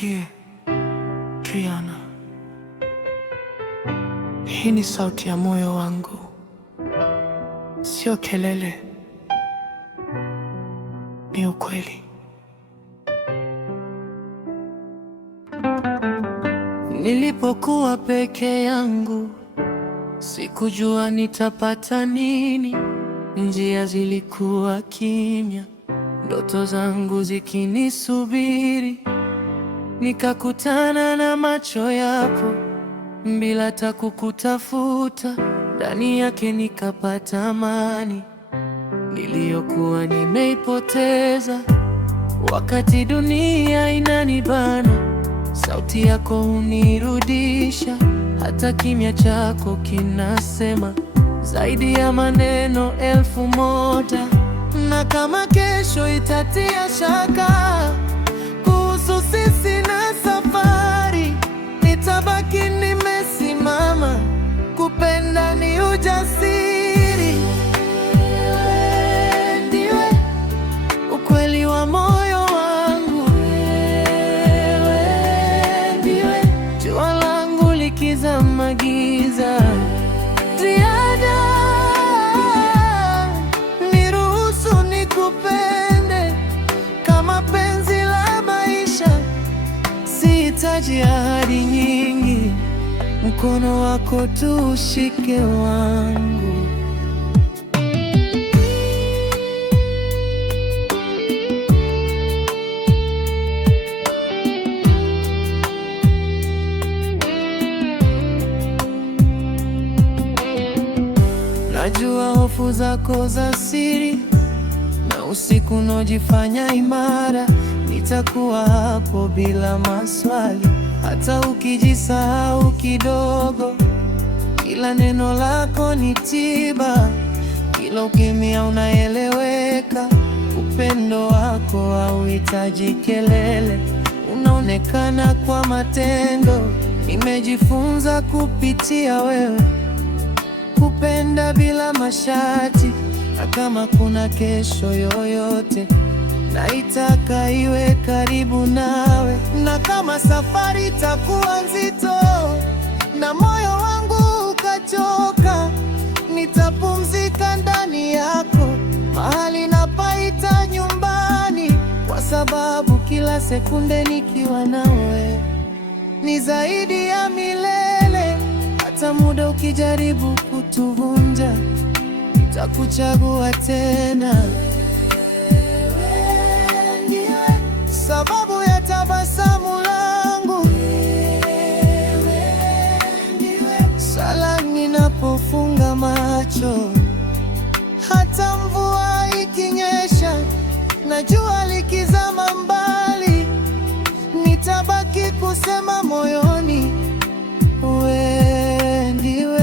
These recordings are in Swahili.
Nisikie Triana, hii ni sauti ya moyo wangu, sio kelele, ni ukweli. Nilipokuwa peke yangu, sikujua nitapata nini. Njia zilikuwa kimya, ndoto zangu zikinisubiri. Nikakutana na macho yako bila hata kukutafuta, ndani yake nikapata amani niliyokuwa nimeipoteza. Wakati dunia inanibana, sauti yako hunirudisha. Hata kimya chako kinasema zaidi ya maneno 1000. Na kama kesho itatia shaka kuhusu sisi na safari, nitabaki nimesimama. Kupenda ni ujasiri, wewe ndiwe ukweli wa moyo wangu. Wewe ndiwe jua langu likizama giza. Triana, niruhusu nikupende kama penzi la maisha. Sihitaji ahadi nyingi, mkono wako tu ushike wangu. Najua hofu zako za siri na usiku unaojifanya imara. Nitakuwa hapo bila maswali, hata ukijisahau kidogo. Kila neno lako ni tiba, kila ukimya unaeleweka. Upendo wako hauhitaji kelele, unaonekana kwa matendo. Nimejifunza kupitia wewe kupenda bila masharti. Na kama kuna kesho yoyote, naitaka iwe karibu nawe. Na kama safari itakuwa nzito na moyo wangu ukachoka, nitapumzika ndani yako, mahali napaita nyumbani. Kwa sababu kila sekunde nikiwa nawe ni zaidi ya milele. Hata muda ukijaribu kutuvunja, nitakuchagua tena. Wewe ndiwe sababu ya tabasamu langu. Wewe ndiwe sala ninapofunga macho. Hata mvua ikinyesha na jua likizama mbali, nitabaki kusema moyoni, wewe ndiwe.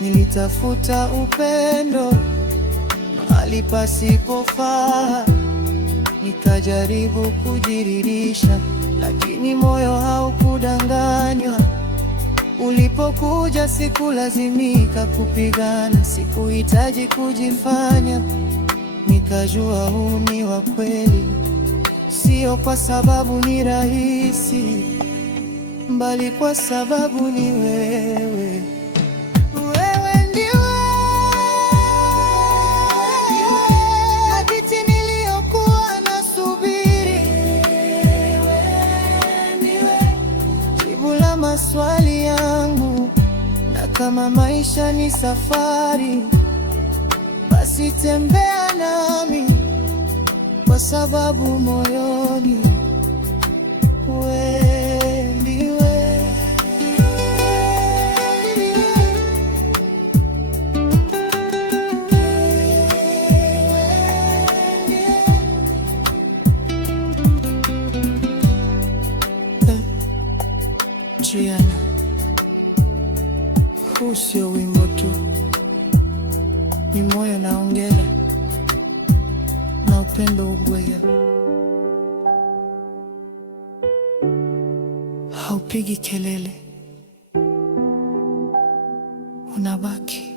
Nilitafuta upendo mahali pasipofaa, nikajaribu kujiridhisha, lakini moyo haukudanganywa. Ulipokuja sikulazimika kupigana, sikuhitaji kujifanya. Nikajua huu ni wa kweli, sio kwa sababu ni rahisi, bali kwa sababu ni wewe. Wewe ndiwe hadithi niliyokuwa nasubiri. Wewe ndiwe jibu la maswali yangu. Na kama maisha ni safari, basi tembea nami, kwa sababu moyoni wewe ndiwe. Triana, huu sio wimbo tu, ni moyo naongea na upendo ugwea. Haupigi kelele, unabaki.